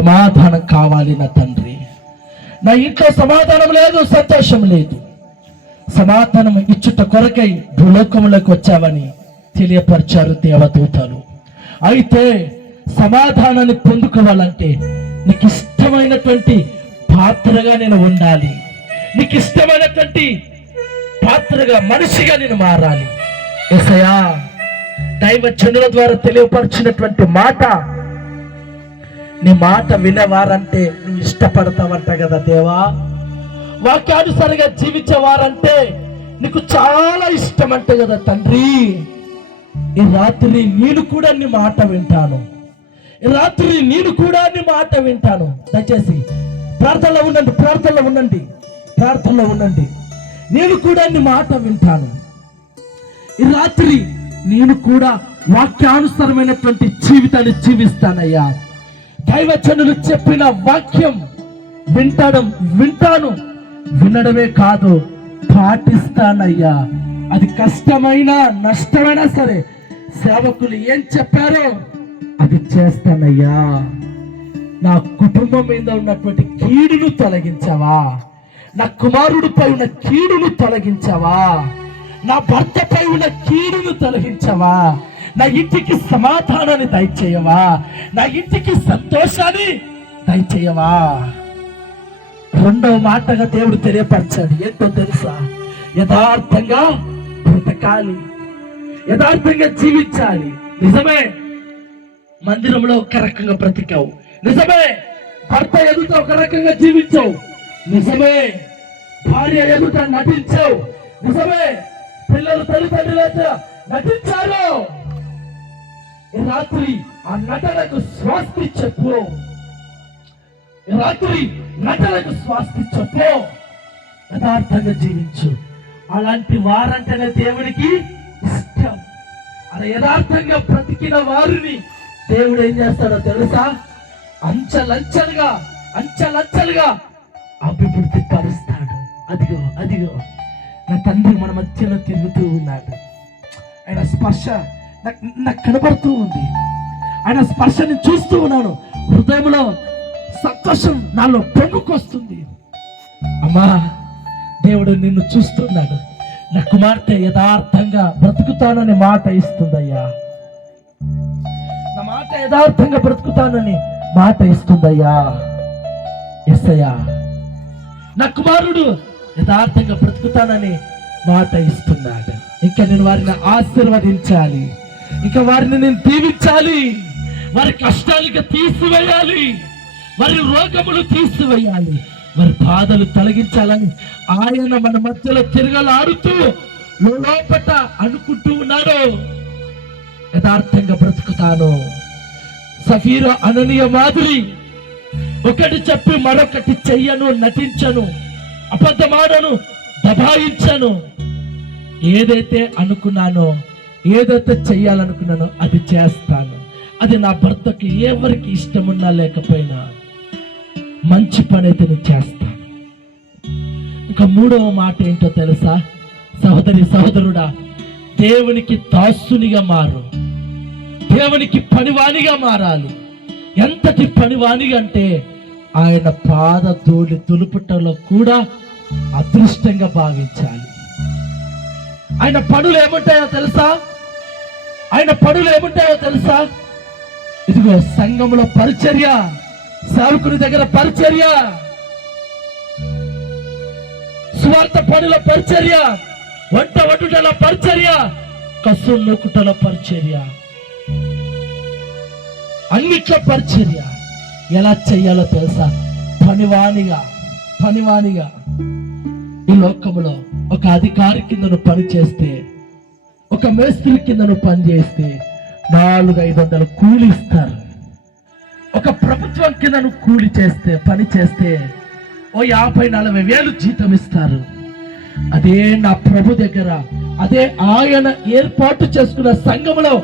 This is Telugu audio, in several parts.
సమాధానం కావాలి నా తండ్రి. నా ఇంట్లో సమాధానం లేదు సంతోషం లేదు. సమాధానం ఇచ్చుట కొరకై భూలోకంలోకి వచ్చావని తెలియపరిచారు దేవదూతలు. అయితే సమాధానాన్ని పొందుకోవాలంటే నీకు ఇష్టమైనటువంటి పాత్రగా నేను ఉండాలి. నీకు ఇష్టమైనటువంటి పాత్రగా మనిషిగా నేను మారాలి. ఎసయా దైవ జనుల ద్వారా తెలియపరిచినటువంటి మాట నీ మాట వినేవారంటే నువ్వు ఇష్టపడతావంట కదా దేవా. వాక్యానుసారంగా జీవించేవారంటే నీకు చాలా ఇష్టం అంటే కదా తండ్రి. ఈ రాత్రి నేను కూడా నీ మాట వింటాను. ఈ రాత్రి నేను కూడా నీ మాట వింటాను. దయచేసి ప్రార్థనలో ఉండండి ప్రార్థనలో ఉండండి ప్రార్థనలో ఉండండి. నేను కూడా నీ మాట వింటాను. ఈ రాత్రి నేను కూడా వాక్యానుసరమైనటువంటి జీవితాన్ని జీవిస్తానయ్యా. దైవచనులు చెప్పిన వాక్యం వింటడం వింటాను. వినడమే కాదు పాటిస్తానయ్యా. అది కష్టమైనా నష్టమైనా సరే సేవకులు ఏం చెప్పారో అది చేస్తానయ్యా. నా కుటుంబం మీద ఉన్నటువంటి కీడును తొలగించవా? నా కుమారుడిపై ఉన్న కీడును తొలగించవా? నా భర్తపై ఉన్న కీడును తొలగించవా? నా ఇంటికి సమాధానాన్ని దయచేయవా? నా ఇంటికి సంతోషాన్ని దయచేయవా? రెండవ మాటగా దేవుడు తెలియపరచాడు. ఏంటో తెలుసా? యథార్థంగా బ్రతకాలి. యథార్థంగా జీవించాలి. నిజమే. మందిరంలో ఒక రకంగా బ్రతికావు. నిజమే. భర్త ఎదుట ఒక రకంగా జీవించావు. నిజమే. భార్య ఎదుట నటించావు. నిజమే. పిల్లలు తల్లిదండ్రులతో నటించారు. రాత్రి ఆ నటనకు స్వాస్తి చెప్పు రాత్రి నటనకు స్వాస్తి చెప్పు యథార్థంగా జీవించు. అలాంటి వారంటేనే దేవుడికి ఇష్టం. అలా యథార్థంగా బ్రతికిన వారిని దేవుడు ఏం చేస్తాడో తెలుసా? అంచలంచలుగా అంచలంచలుగా అభివృద్ధి పరుస్తాడు. అదిగో అదిగో. నా తండ్రి మన మధ్యలో తిరుగుతూ ఉన్నాడు. ఆయన స్పర్శ నాకు కనబడుతూ ఉంది. ఆయన స్పర్శని చూస్తూ ఉన్నాను. హృదయంలో సంతోషం నాలో పొంగుకొస్తుంది అమ్మా దేవుడు నిన్ను చూస్తున్నాడు. నా కుమార్తె యథార్థంగా బ్రతుకుతానని మాట ఇస్తుందయ్యా. నా మాట యథార్థంగా బ్రతుకుతానని మాట ఇస్తుందయ్యా. ఎస్సయ్యా నా కుమారుడు యథార్థంగా బ్రతుకుతానని మాట ఇస్తున్నాడు. ఇంకా నేను వారిని ఆశీర్వదించాలి. ఇంకా వారిని నేను దీవించాలి. వారి కష్టాలుగా తీసివేయాలి. వారి రోగములు తీసివేయాలి. వారి బాధలు తొలగించాలని ఆయన మన మధ్యలో తిరగలాడుతూ లోపట అనుకుంటూ ఉన్నాడు. యథార్థంగా బ్రతుకుతాను. సఫీర అననీయ మాదిరి. ఒకటి చెప్పి మరొకటి చెయ్యను నటించను అబద్ధమాడను దబాయించను. ఏదైతే అనుకున్నానో ఏదైతే చెయ్యాలనుకున్నానో అది చేస్తాను. అది నా భర్తకి ఎవరికి ఇష్టమున్నా లేకపోయినా మంచి పని అయితే నేను చేస్తాను. ఇంకా మూడవ మాట ఏంటో తెలుసా? సహోదరి సహోదరుడా దేవునికి దాసునిగా మారు. దేవునికి పనివానిగా మారాలి. ఎంతటి పనివానిగా అంటే ఆయన పాద ధూళి తులుపుటలో కూడా అదృష్టంగా భావించాలి. ఆయన పనులు ఏముంటాయో తెలుసా? ఆయన పనులు ఏముంటాయో తెలుసా? ఇదిగో సంఘంలో పరిచర్య సేవకుని దగ్గర పరిచర్య స్వార్థ పనుల పరిచర్య వంట వండుటల పరిచర్య కసు నొక్కుటల పరిచర్య. అన్నిట్లో పరిచర్య. ఎలా చెయ్యాలో తెలుసా? పనివానిగా పనివానిగా. ఈ లోకములో ఒక అధికారి కింద నువ్వు పని చేస్తే ఒక మేస్త్రి కింద నువ్వు పని చేస్తే నాలుగు ఐదు వందలు కూలి ఇస్తారు ఒక ప్రభుత్వం కింద నువ్వు కూలి చేస్తే పని చేస్తే ఓ యాభై నలభై వేలు జీతం ఇస్తారు. అదే నా ప్రభు దగ్గర అదే ఆయన ఏర్పాటు చేసుకున్న సంఘములో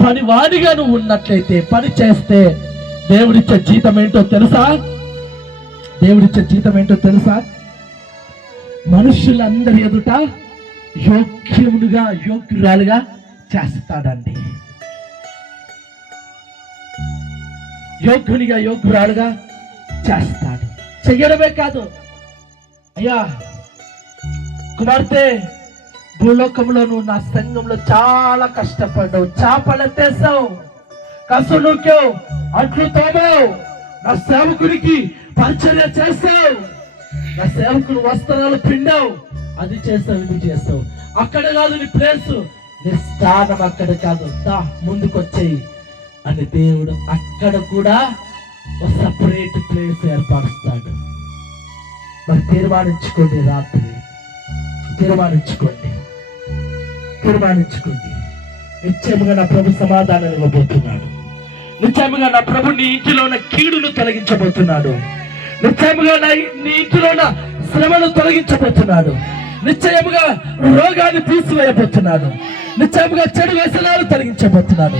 పనివాడిగా నువ్వు ఉన్నట్లయితే పని చేస్తే దేవుడిచ్చే జీతం ఏంటో తెలుసా? దేవుడిచ్చే జీతం ఏంటో తెలుసా? మనుషులందరి ఎదుట యోగ్యములుగా యోగ్యురాలుగా చేస్తాడండి. యోగ్యునిగా యోగ్యురాలుగా చేస్తాడు. చెయ్యడమే కాదు. అయ్యా కుమార్తె భూలోకంలో నువ్వు నా సంఘంలో చాలా కష్టపడ్డావు. చాపలెత్తేసావు కసు నూకావు అట్లు తోమావు. నా సేవకునికి పరిచర్య చేసావు నా సేవకుడు వస్త్రాలు పిండావు. అది చేస్తావు ఇది చేస్తావు. అక్కడ కాదు నీ ప్లేస్ నీ స్థానం అక్కడ కాదు. దా ముందుకొచ్చేయి. అని దేవుడు అక్కడ కూడా ఒక సపరేట్ ప్లేస్ ఏర్పరుస్తాడు. మరి తీర్మానించుకోండి రాత్రి. తీర్మానించుకోండి. తీర్మానించుకోండి. నిశ్చయముగా నా ప్రభు సమాధానం ఇవ్వబోతున్నాడు. నిశ్చయముగా నా ప్రభు నీ ఇంటిలో ఉన్న కీడును తొలగించబోతున్నాడు నిశ్చయముగా నా నీ ఇంటిలో ఉన్న శ్రమను తొలగించబోతున్నాడు. నిశ్చయముగా రోగాన్ని తీసివేయబోతున్నాడు. నిశ్చయముగా చెడు వ్యసనాలు తొలగించబోతున్నాడు.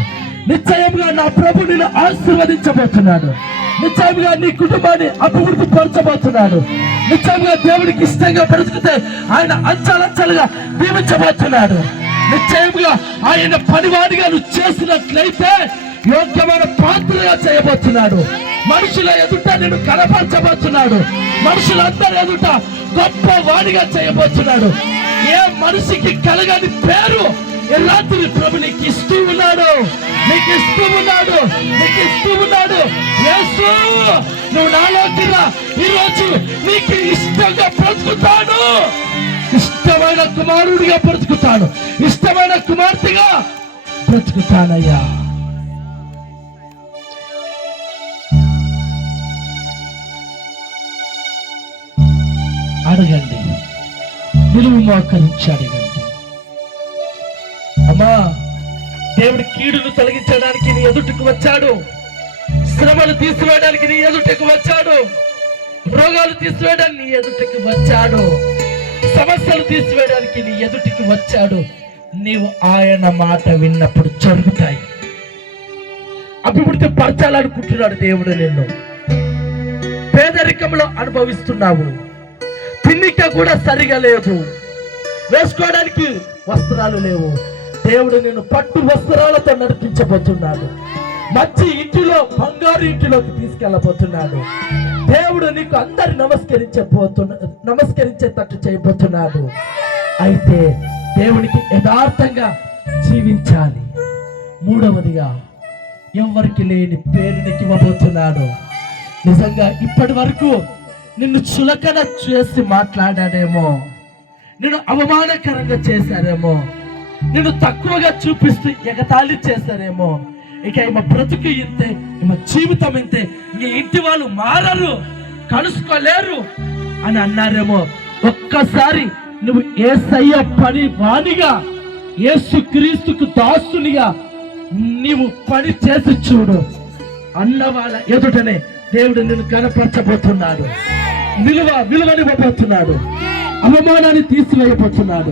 నిశ్చయముగా నా ప్రభు నిన్ను ఆశీర్వదించబోతున్నాడు. నిశ్చయముగా నీ కుటుంబాన్ని అభివృద్ధి పరచబోతున్నాడు. నిశ్చయముగా దేవుడికి ఇష్టంగా బ్రతికితే ఆయన అంచలంచలుగా దీవించబోతున్నాడు. నిశ్చయముగా ఆయన పనివాడిగా నువ్వు చేసినట్లయితే యోగ్యమైన పాత్రగా చేయబోతున్నాడు. మనుషుల ఎదుట నేను కనపరచబోతున్నాడు. మనుషులందరి ఎదుట గొప్ప వాడిగా చేయబోతున్నాడు. ఏ మనిషికి కలగని పేరు ఎలాంటి రాత్రి ప్రభు నీకు ఇస్తూ ఉన్నాడు. నీకు ఇస్తూ ఉన్నాడు. నీకు ఇస్తూ ఉన్నాడు. యేసు నువ్వు నాలోకి ఈరోజు నీకు ఇష్టంగా బ్రతుకుతాడు. ఇష్టమైన కుమారుడిగా బ్రతుకుతాడు. ఇష్టమైన కుమార్తెగా బ్రతుకుతానయ్యా. అడగండి నిలువు మోకరించి అడగండి అమ్మా దేవుడు కీడును తొలగించడానికి నీ ఎదుటకు వచ్చాడు. శ్రమలు తీసివేయడానికి నీ ఎదుటకు వచ్చాడు. రోగాలు తీసివేయడానికి నీ ఎదుటకు వచ్చాడు. సమస్యలు తీసివేయడానికి నీ ఎదుటికి వచ్చాడు. నీవు ఆయన మాట విన్నప్పుడు జరుగుతాయి. అభివృద్ధి పరచాలనుకుంటున్నాడు దేవుడు నిన్ను. పేదరికంలో అనుభవిస్తున్నావు. తిన్నిక కూడా సరిగా లేదు వేసుకోవడానికి వస్త్రాలు లేవు. దేవుడు నేను పట్టు వస్త్రాలతో నడిపించబోతున్నాడు. మంచి ఇంటిలో బంగారు ఇంటిలోకి తీసుకెళ్ళబోతున్నాడు. దేవుడు నీకు అందరి నమస్కరించబోతున్నా నమస్కరించేటట్టు చేయబోతున్నాడు. అయితే దేవునికి యథార్థంగా జీవించాలి. మూడవదిగా ఎవరికి లేని పేరు ఇవ్వబోతున్నాడు నిజంగా ఇప్పటి వరకు నిన్ను చులకన చేసి మాట్లాడాడేమో నిన్ను అవమానకరంగా చేశారేమో. నిన్ను తక్కువగా చూపిస్తూ ఎగతాళి చేశారేమో. ఇక ఈమె బ్రతుకు ఇంతే ఈమె జీవితం ఇంతే. ఈ ఇంటి వాళ్ళు మారరు కలుసుకోలేరు అని అన్నారేమో. ఒక్కసారి నువ్వు ఏసయ్య పని వాణిగా ఏసు క్రీస్తుకు దాసునిగా నీవు పని చేసి చూడు. అన్న వాళ్ళ ఎదుటనే దేవుడు నిన్ను కనపరచబోతున్నాడు విలువ విలువనివ్వబోతున్నాడు అవమానాన్ని తీసివేయబోతున్నాడు.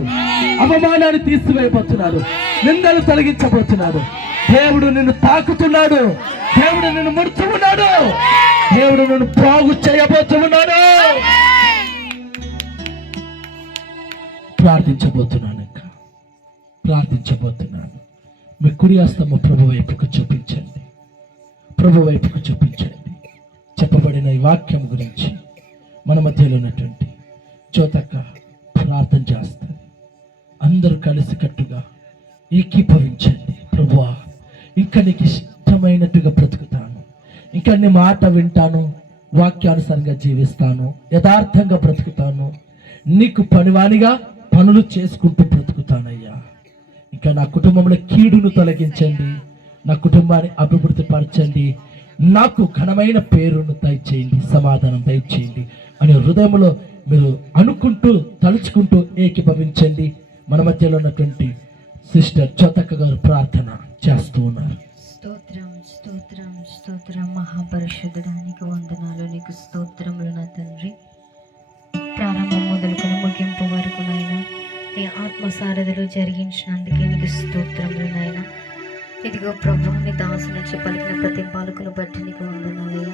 అవమానాన్ని తీసివేయబోతున్నాడు. నిందలు తొలగించబోతున్నాడు. దేవుడు నిన్ను తాకుతున్నాడు. దేవుడు నిన్ను ముడుతున్నాడు దేవుడు నిన్ను బాగు చేయబోతున్నాడు. ప్రార్థించబోతున్నాను ఇంకా ప్రార్థించబోతున్నాను. మీ కుడి హస్తము ప్రభు వైపుకు చూపించండి. ప్రభు వైపుకు చూపించండి. చెప్పబడిన ఈ వాక్యం గురించి మన మధ్యలో ఉన్నటువంటి చోతక్క ప్రార్థన చేస్తుంది. అందరూ కలిసికట్టుగా ఏకీభవించండి. ప్రభువా ఇంకా నీకు ఇష్టమైనట్టుగా బ్రతుకుతాను. ఇంకా నీ మాట వింటాను వాక్యానుసారంగా జీవిస్తాను యథార్థంగా బ్రతుకుతాను. నీకు పనివానిగా పనులు చేసుకుంటూ బ్రతుకుతానయ్యా. ఇంకా నా కుటుంబంలో కీడును తొలగించండి. నా కుటుంబాన్ని అభివృద్ధి పరచండి నాకు ఘనమైన పేరును దయచేయండి సమాధానం దయచేయండి. అని హృదయంలో మీరు అనుకుంటూ తలుచుకుంటూ ఏకీభవించండి. మన మధ్యలో ఉన్నటువంటి సిస్టర్ చోతక్క గారు ప్రార్థన చేస్తూ ఉన్నారు. స్తోత్రం స్తోత్రం స్తోత్రం. మహాపరిశుద్ధడానికి వందనాలు నీకు స్తోత్రములు నా తండ్రి. ప్రారంభం మొదలుకొని ముగింపు వరకు నాయన నీ ఆత్మసారథిలో జరిగించినందుకే నీకు స్తోత్రములు నాయన. ఇదిగో ప్రభు నీ దాసు నుంచి పలికిన ప్రతి పాలకును బట్టి నీకు వందనాలయ్యా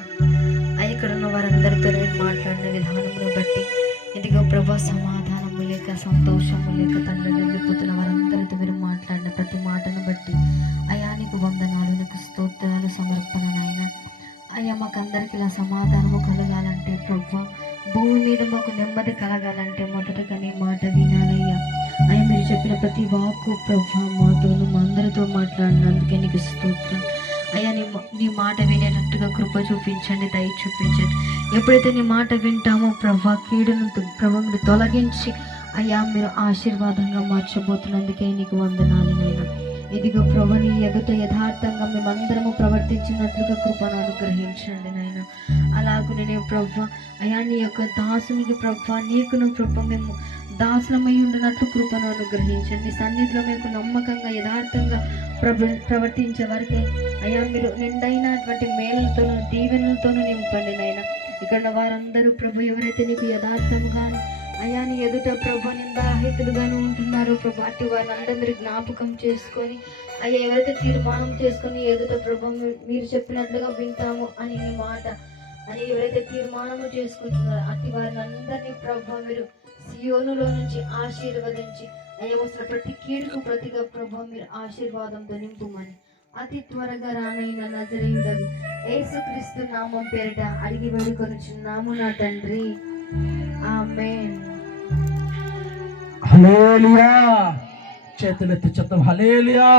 ఇక్కడ ఉన్న వారందరితో నేను మాట్లాడిన విధానమును బట్టి ఇదిగో ప్రభు సమాధానము లేక సంతోషము లేక తండ్రి వెళ్ళిపోతున్న వారందరితో మీరు మాట్లాడిన ప్రతి మాటను బట్టి అయా నీకు వందనాలు నీకు స్తోత్రాలు సమర్పణ నాయన. అందరికి ఇలా సమాధానము కలగాలంటే ప్రభా భూమి మీద మాకు నెమ్మది కలగాలంటే మొదటగా నీ మాట వినాలయ్యా. అయ్యా మీరు చెప్పిన ప్రతి వాక్కు ప్రభా మాతోను మా అందరితో మాట్లాడినందుకే నీకు స్తోత్రం. అయ్యా నీ నీ మాట వినేటట్టుగా కృప చూపించండి దయ చూపించండి. ఎప్పుడైతే నీ మాట వింటామో ప్రభా కీడును ప్రభుని తొలగించి అయ్యా మీరు ఆశీర్వాదంగా మార్చబోతున్నందుకే నీకు వందనాలు నైనా ఇదిగో ప్రభు నీ ఎదుట యథార్థంగా మేమందరము ప్రవర్తించినట్లుగా కృపను అనుగ్రహించండి నాయన. అలాగనే నేను ప్రభు అయా నీ యొక్క దాసునికి ప్రభ నీకును ప్రభు మేము దాసులమై ఉండినట్లు కృపను అనుగ్రహించండి. సన్నిధిలో మీకు నమ్మకంగా యథార్థంగా ప్రభు ప్రవర్తించే వారికి అయ్యా మీరు నిండైనటువంటి మేలులతోనూ దీవెనలతోనూ నింపండి నాయన. ఇక్కడ వారందరూ ప్రభు ఎవరైతే నీకు యథార్థంగా అయ్యా నీ ఎదుట ప్రభు నిందాహితులుగాను ఉంటున్నారో ప్రభు అటు వారిని అందరూ మీరు జ్ఞాపకం చేసుకొని అయ్యా ఎవరైతే తీర్మానం చేసుకొని ఎదుట ప్రభు మీరు చెప్పినట్లుగా వింటాము అని నీ మాట అని ఎవరైతే తీర్మానము చేసుకుంటున్నారో అట్టి వారిని అందరినీ ప్రభు మీరు సియోనులో నుంచి ఆశీర్వదించి అయ్యా వస్తున్న ప్రతి కీడుకు ప్రతిగా ప్రభు మీరు ఆశీర్వాదంతో నింపుమని అతి త్వరగా రానైన నజరేయుడగు యేసుక్రీస్తు నామం పేరిట అడిగి వేడుకొనుచున్నాము నా తండ్రి. ఆమేన్. హలేలియా చేతులెత్తి చెప్తాం హలేలియా